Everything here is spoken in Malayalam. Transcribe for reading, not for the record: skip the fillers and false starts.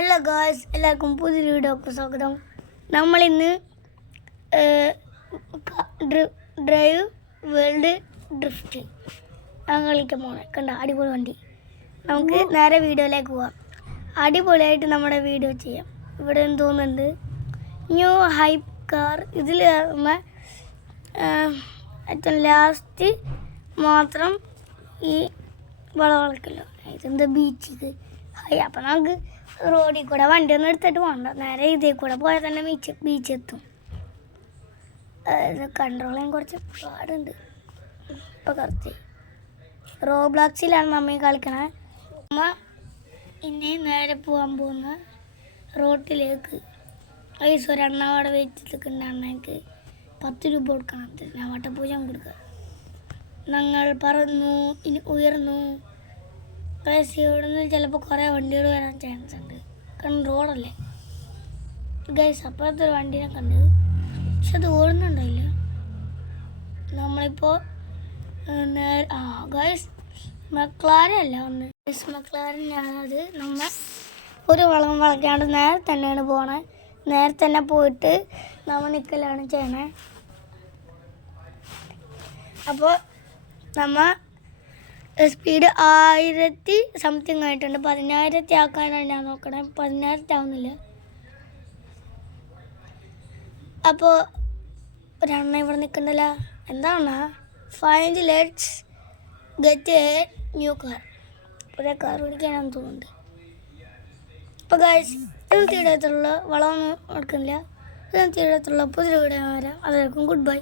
ഹലോ ഗായ്സ്, എല്ലാവർക്കും പുതിയൊരു വീഡിയോക്ക് സ്വാഗതം. നമ്മളിന്ന് ഡ്രൈവ് വേൾഡ് ഡ്രിഫ്റ്റ് കളിക്കാൻ പോകണം. കണ്ട അടിപൊളി വണ്ടി. നമുക്ക് നേരെ വീഡിയോയിലേക്ക് പോവാം. അടിപൊളിയായിട്ട് നമ്മുടെ വീഡിയോ ചെയ്യാം. ഇവിടെ തോന്നുന്നുണ്ട് ന്യൂ ഹൈപ്പ് കാർ. ഇതിൽ ഏറ്റവും ലാസ്റ്റ് മാത്രം ഈ വളവളക്കല്ലോ. ഇതെന്താ ബീച്ചിക്ക് അപ്പം നമുക്ക് റോഡിൽ കൂടെ വണ്ടി ഒന്നും എടുത്തിട്ട് പോകണ്ട, നേരെ ഇതിൽ കൂടെ പോയാൽ തന്നെ ബീച്ച് എത്തും. കൺട്രോൾ ചെയ്യാൻ കുറച്ച് പാടുണ്ട്. ഇപ്പോൾ കുറച്ച് റോബ്ലോക്സിലാണ് മമ്മി കളിക്കണേ. അമ്മ ഇനി നേരെ പോകാൻ പോകുന്ന റോട്ടിലേക്ക് ഒരെണ്ണ അവിടെ വെച്ചിട്ടുണ്ട്. അണ്ണയ്ക്ക് 10 രൂപ കൊടുക്കണം. ഞാൻ വട്ടപ്പൂജ കൊടുക്കുക. ഞങ്ങൾ പറന്നു, ഇനി ഉയർന്നു. ഇവിടെ നിന്ന് ചിലപ്പോൾ കുറേ വണ്ടികൾ വരാൻ ചാൻസ് ഉണ്ട്. കാരണം റോഡല്ലേ ഗൈസ്. അപ്പുറത്തൊരു വണ്ടീനെ കണ്ടത്, പക്ഷെ അത് ഓടുന്നുണ്ടായില്ല. നമ്മളിപ്പോൾ ഗൈസ് മക്ലാരല്ല വന്ന് മക്ലാരനാണത്. നമ്മൾ ഒരു വളം വളയ്ക്കാണ്ട് നേരെ തന്നെയാണ് പോണേ. നേരെ തന്നെ പോയിട്ട് നമ്മൾ നിൽക്കലാണ് ചെയ്യണേ. അപ്പോൾ നമ്മൾ സ്പീഡ് 1000 സംതിങ് ആയിട്ടുണ്ട്. 10,000 ആക്കാനാണ് ഞാൻ നോക്കണേ. 10,000 ആവുന്നില്ല. അപ്പോൾ ഒരെണ്ണ ഇവിടെ നിൽക്കണ്ടല്ല. എന്താണ് finally let's get A new car. പുതിയ കാർ പിടിക്കാനാണെന്ന് തോന്നുന്നുണ്ട്. അപ്പോൾ ഗൈസ്, ഇന്നത്തെ വീഡിയോത്തിലുള്ള വളമൊന്നും എടുക്കുന്നില്ല. ഇന്നത്തെ വീഡിയോത്തിലുള്ള പുതിയ വീഡിയോ വരാം. അതായിരിക്കും ഗുഡ് ബൈ.